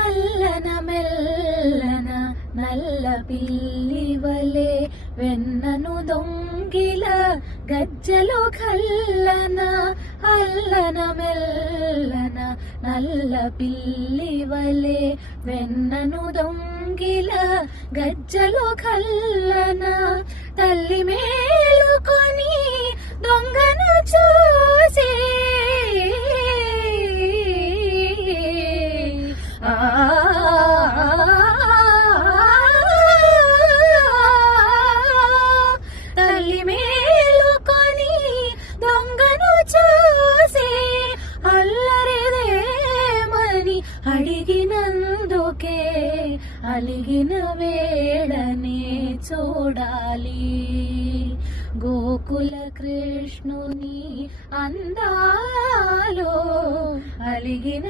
అల్లన మెల్లన నల్ల పిల్లివలే వెన్నను దొంగిల గజ్జలు కల్లన అల్లన మెల్లన నల్ల పిల్లివలే వెన్నను దొంగిల గజ్జలు కల్లన తల్లి మేలుకొని దొంగను చూసి తల్లి మేలుకొని దొంగను చూసి అల్లరిదేమని అడిగినందుకే అలిగిన వేళనే చూడాలి గోకుల కృష్ణుని అందాలో అలిగిన